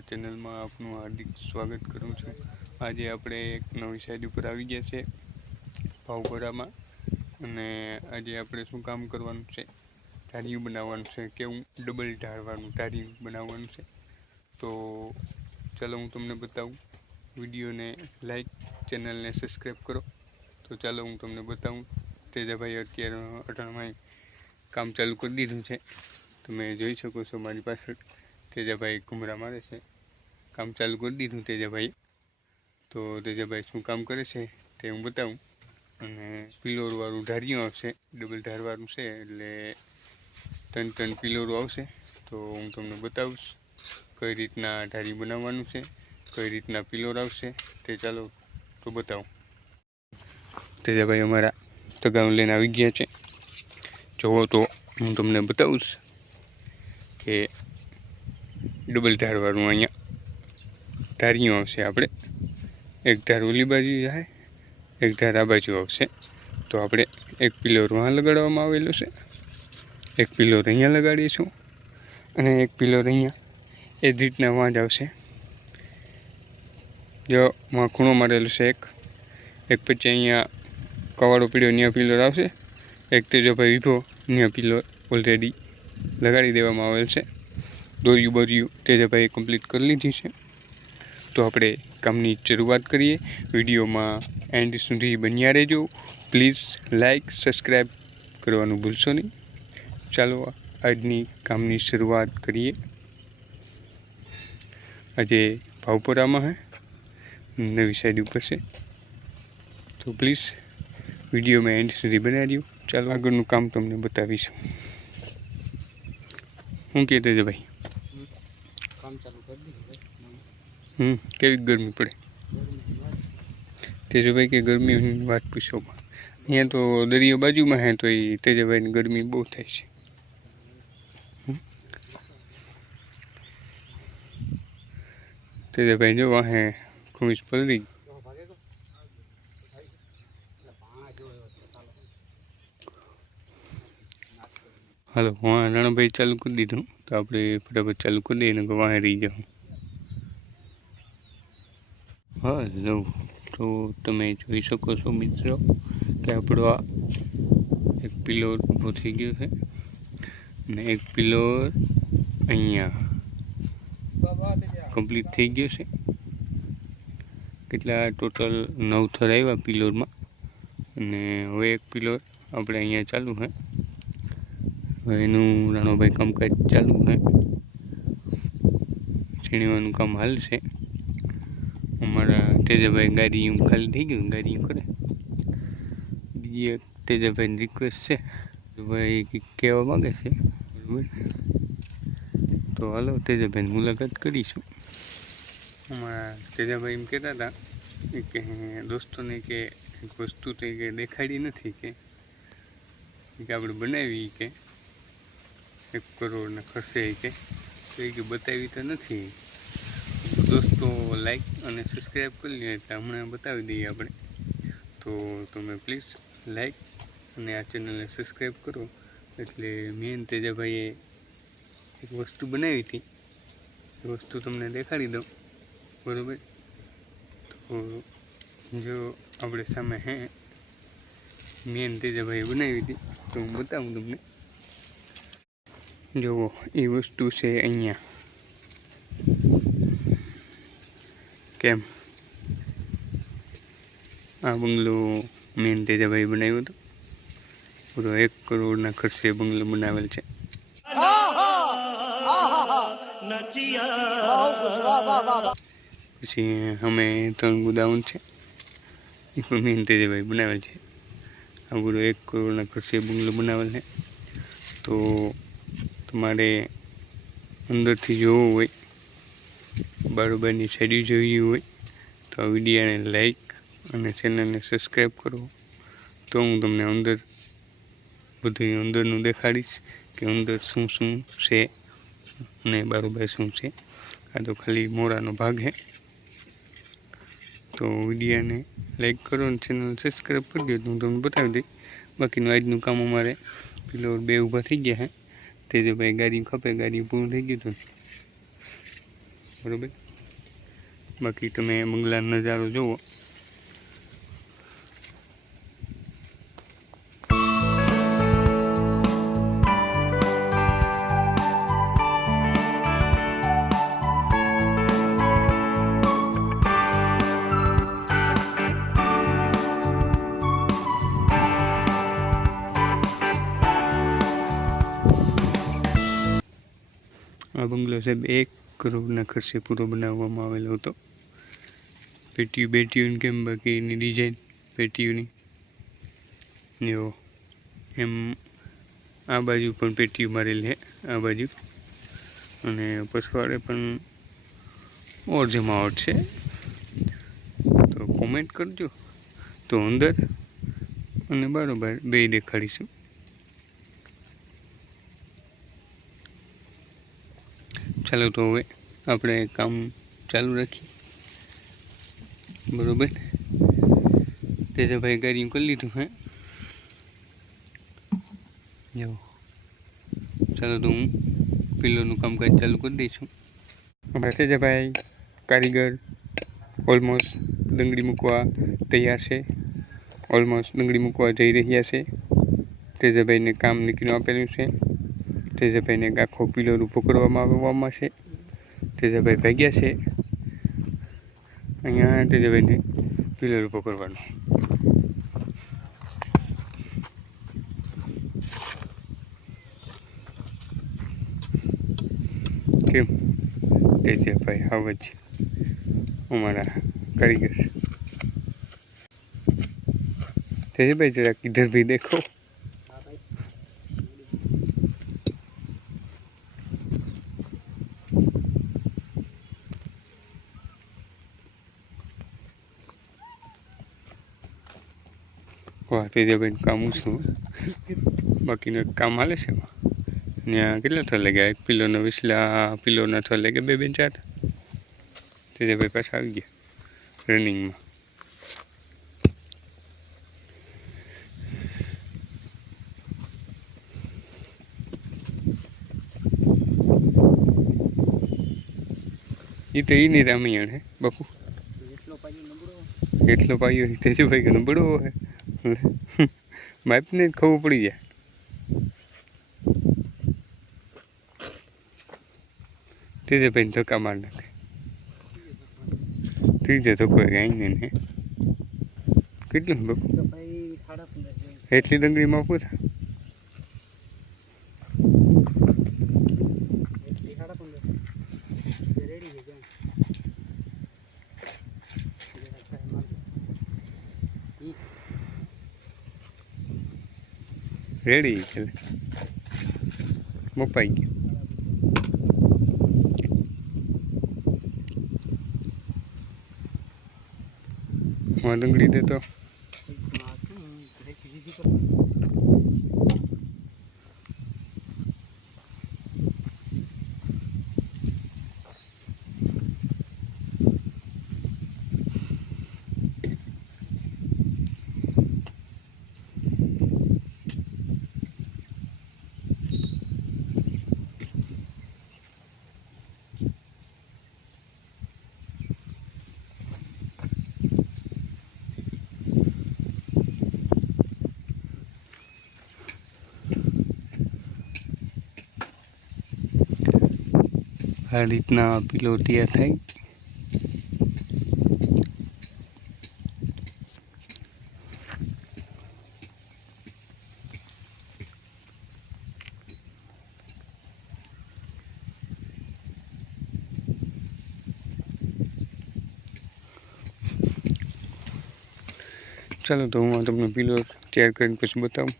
Channel में आपनु हार्दिक स्वागत करूँ छूँ। आज आपणे एक नवी साइड पर आई गया है भावपुरा में। अने आज आपणे शुं काम करवानुं छे, ढारियुं बनाववानुं छे, केवुं डबल ढारवानुं ढारियुं बनाववानुं छे। तो चलो हूँ तमने बताऊँ। विडियो ने लाइक, चैनल ने सब्सक्राइब करो। तो चलो हूँ तमने बताऊँ। तेजाभाई अत्यारे अटाणमां काम चालू कर दीधुं छे। तमे जोई शको छो मारी पाछळ तेजाभाई घुमरा मारे छे। काम चालू कर दीधुं तेजाभाई। तो तेजाभाई शुं काम करे छे ते हुं बतावुं। अने पिलोर वाळुं ढारियुं आवशे, डबल ढारवाळुं छे एटले 3 पिलोर आवशे। तो हुं तमने बतावीश कई रीतना ढारी बनाववानुं छे, कई रीतना पिलोर आवशे ते चालो तो बतावुं। तेजाभाई अमारा तगाऊं लईने आवी गया छे। जोवो तो हूँ तमने बतावीश के डबल ढारवाळुं अहींया ढारियुं आवशे। आपणे एक धार ओली बाजू जाए, एक धार आ बाजू आवशे। तो आपणे एक पिलोर वहां लगाडवामां आवेलो छे, एक पिलोर अहींया लगाडीशुं अने एक पिलोर अहींया ए ज रीतना वहां ज आवशे। जो वहां खूणो मारेलो छे एक पछी अहींया कवाड़ो पीड्यो न्या पिलोर आवशे। एक तेजाभाई वीभो न्या पिलोर ऑलरेडी लगाड़ी देवामां आवेल छे। दोरियुं बोरियुं तेजाभाई कम्प्लीट कर लीधी छे। तो आपणे कामनी शरूआत करीए। विडियो में एंड सुधी बन्या रहेजो। प्लीज लाइक, सब्सक्राइब करवानुं भूलशो नहीं। चालो आजनी कामनी शरूआत करीए। आज भावपुरा में है, नवी साइड पर से। तो प्लीज विडियो में एंड सुधी बना रह्यो। चालो आगळनुं काम तमने बतावीश। हूँ कहते थे भाई काम चालू कर दी भाई। केवी गर्मी पड़े तेजाभाई के गर्मी बात पूछो। अँ तो दरियो बाजू में है तो ये तेजाभाई ने गर्मी बहुत थाय छे। तेजाभाई जो वहाँ खुमीस पलरी। हेलो वहाँ राणाभाई चालू कर दीधुं। तो आपणे फटाफट चालू कर दीए नहीतर वहाँ रही जाऊँ। हाँ लो तो तमे जोई शको छो मित्रों कि आपणो आ एक पिलोर ऊभो थई गयो छे ने एक पिलोर अहींया कम्प्लीट थई गयो छे। કેટલા टोटल 9 थर आव्या पिलोर में अने हवे एक पिलोर आपणे अहींया चालू है। हवे एनुं राणोभाई कामकाज चालू है। छीणवानुं काम हालशे। अमारा तेजाभाई गाड़ियों खाली थी गई, गाड़ियों करे बीजी एक तेजाभाई रिक्वेस्ट है भाई कहवा मांगे से बराबर। तो हालो तेजाभाई मुलाकात करीशुं। अमारा तेजाभाई एम कहता था कि दोस्तों ने के एक वस्तु तो के देखाड़ी नहीं के आपणे बनावी के 1 करोड़ ने खर्चे के तो ये बतावी तो नहीं। दोस्तों लाइक और सब्सक्राइब कर लिया तो हमने बता दीए अपने। तो तुम्हें प्लीज लाइक और आ चैनल ने सब्सक्राइब करो। एटले मेन तेजाभाईए एक वस्तु बनावी थी, वस्तु तमने देखाड़ी दो बराबर। तो जो अपने सामे है मेन तेजाभाई बनावी थी तो हूँ बताऊँ तमने। जो ये वस्तु से अहींया केम आ बंगलो मेन तेजाभाई बनाव्यो तो पूरो 1 करोड़ ना खर्चे बंगलो बनावेल छे। पछी हमें 3 गोदाउन छे मेन तेजाभाई बनावेल छे। आ पूरो 1 करोड़ ना खर्चे बंगलो बनावेल है। तो तमारे अंदर थी जोवुं होय, बारोबार साइड जोई होय तो विडियो ने लाइक और चैनल ने सब्सक्राइब करो। तो हूँ तमने अंदर बधुं अंदरनुं देखाड़ीश कि अंदर शुं शुं छे ने बारोबार शुं छे। आ तो खाली मोरानो भाग है। तो विडियो ने लाइक करो और चैनल सब्सक्राइब कर दो तो हूँ तमने बतावी दई। बाकीनुं आजनुं काम अमारे पिलोर 2 ऊभा थई गया है। तेजाभाई गाड़ी खपे, गाड़ी पूर्ण थई गयुं। બરાબર. બાકી તમે બંગલાનો નજારો જુઓ. આ બંગલો સાહેબ 1 કરોડના ખર્ચે પૂરો બનાવવામાં આવેલો હતો. પેટીયું કેમ બાકી એની ડિઝાઇન પેટીયુંની જો એમ આ બાજુ પણ પેટીયું મારેલી છે આ બાજુ, અને પછવાડે પણ ઓર જમાવટ છે. તો કોમેન્ટ કરજો તો અંદર અને બરાબર બે દેખાડીશું. ચાલો તો હવે આપણે કામ ચાલુ રાખીએ. બરાબર. તેજાભાઈ ગાડી કરી લીધું હે. જો ચાલો તો હું પિલ્લોનું કામકાજ ચાલુ કરી દઈશું. અમારા તેજાભાઈ કારીગર ઓલમોસ્ટ ડંગળી મૂકવા તૈયાર છે. ઓલમોસ્ટ ડંગળી મૂકવા જઈ રહ્યા છે. તેજાભાઈને કામ નીકળીને આપેલું છે. તેજાભાઈને આખો પિલર ઊભો કરવામાં આવવામાં છે. તેજાભાઈ ભાગ્યા છે અહીંયા તેજાભાઈને પિલર ઊભો કરવાનો. કેમ તેજાભાઈ હવે જ અમારા કારીગર. तेजाभाई जरा किधर भी देखो. वाह तेजाभाई काम શું બાકીનું કામ હાલે છે. ત્યાં કેટલા થવા લાગ્યા? 1 કિલોના વિસલા કિલોના થવા લાગ્યા 2 બેન 4. તેજાભાઈ પાછા આવી ગયા રનિંગમાં. ये तो ही नहीं रामायण है बापू. એટલો પાયો તેજાભાઈ કે નબળો હે માપને ખબર પડી જાય. તેજાભાઈને ધક્કા માર નાખે. ત્રીજો ધક્કો કાંઈ ને કેટલું બાપુ? એટલી ડંગળીમાં આપું થાય. રેડી છે મપાઈ ગયું. હા ડંગળી દેતો આ રીતના પીલો તૈયાર થાય. ચાલો તો હું તમને પીલો તૈયાર કરીને પછી બતાવું.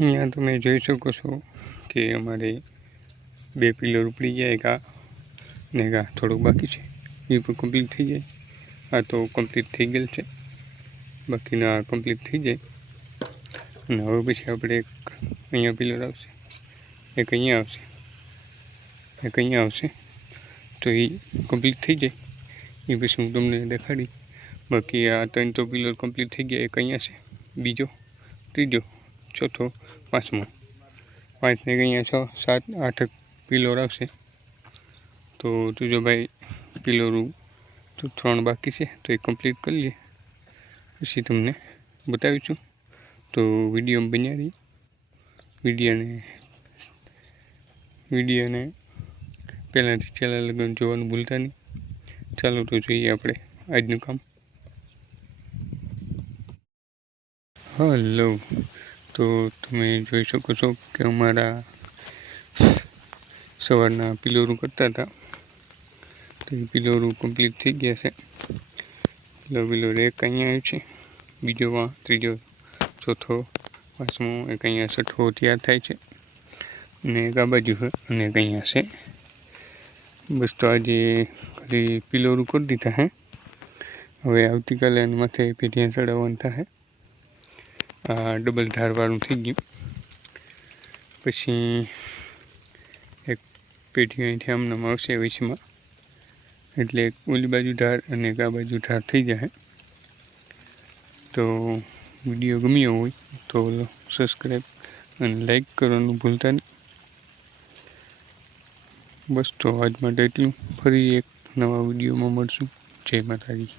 અહીંયા તમે જોઈ શકો છો કે અમારે 2 પિલર ઉપડી ગયા. એક આ ને એક આ થોડુંક બાકી છે. એ પણ કમ્પ્લીટ થઈ જાય. આ તો કમ્પ્લીટ થઈ ગયેલ છે, બાકીના કમ્પ્લીટ થઈ જાય. અને હવે પછી આપણે એક અહીંયા પિલર આવશે, એક અહીંયા આવશે, એક અહીંયા આવશે. તો એ કમ્પ્લીટ થઈ જાય એ પછી હું તમને દેખાડી. બાકી આ 3 તો પિલર કમ્પ્લીટ થઈ ગયા. એક અહીંયા છે, બીજો, ત્રીજો, ચોથો, પાંચમો. 5 ને અહીંયા 6, 7, 8 પિલર આવશે. તો તુજો ભાઈ પિલરું તો 3 બાકી છે, તો એ કમ્પ્લીટ કરી લઈએ પછી તમને બતાવીશું. તો વિડીયોમાં બન્યા રહી. વિડીયોને પહેલાંથી છેલ્લા લગન જોવાનું ભૂલતા નહીં. ચાલો તો જોઈએ આપણે આજનું કામ. હલો, તો તમે જોઈ શકો છો કે અમારા સવારના પિલોરું કરતા હતા, તો એ પિલોરું કમ્પ્લીટ થઈ ગયા છે. પિલોર એક અહીંયા આવ્યું છે, બીજો, ત્રીજો, ચોથો, પાંચમો, એક અહીંયા છઠ્ઠો તૈયાર થાય છે, અને એક આ બાજુ છે, અને એક અહીંયા છે. બસ તો આજે ખાલી પિલોરું કરી દીધા હે. હવે આવતીકાલે એના માથે પેઢિયા ચડાવવાનું થાય. આ ડબલ ધારવાળું થઈ ગયું. પછી એક પેઢી અહીંથી આમનામાં આવશે વચમાં, એટલે એક ઓલી બાજુ ધાર અને એક આ બાજુ ધાર થઈ જાય. તો વિડીયો ગમ્યો હોય તો સબસ્ક્રાઈબ અને લાઈક કરવાનું ભૂલતા નહીં. બસ તો આજ માટે એટલું. ફરી એક નવા વિડીયોમાં મળશું. જય માતાજી.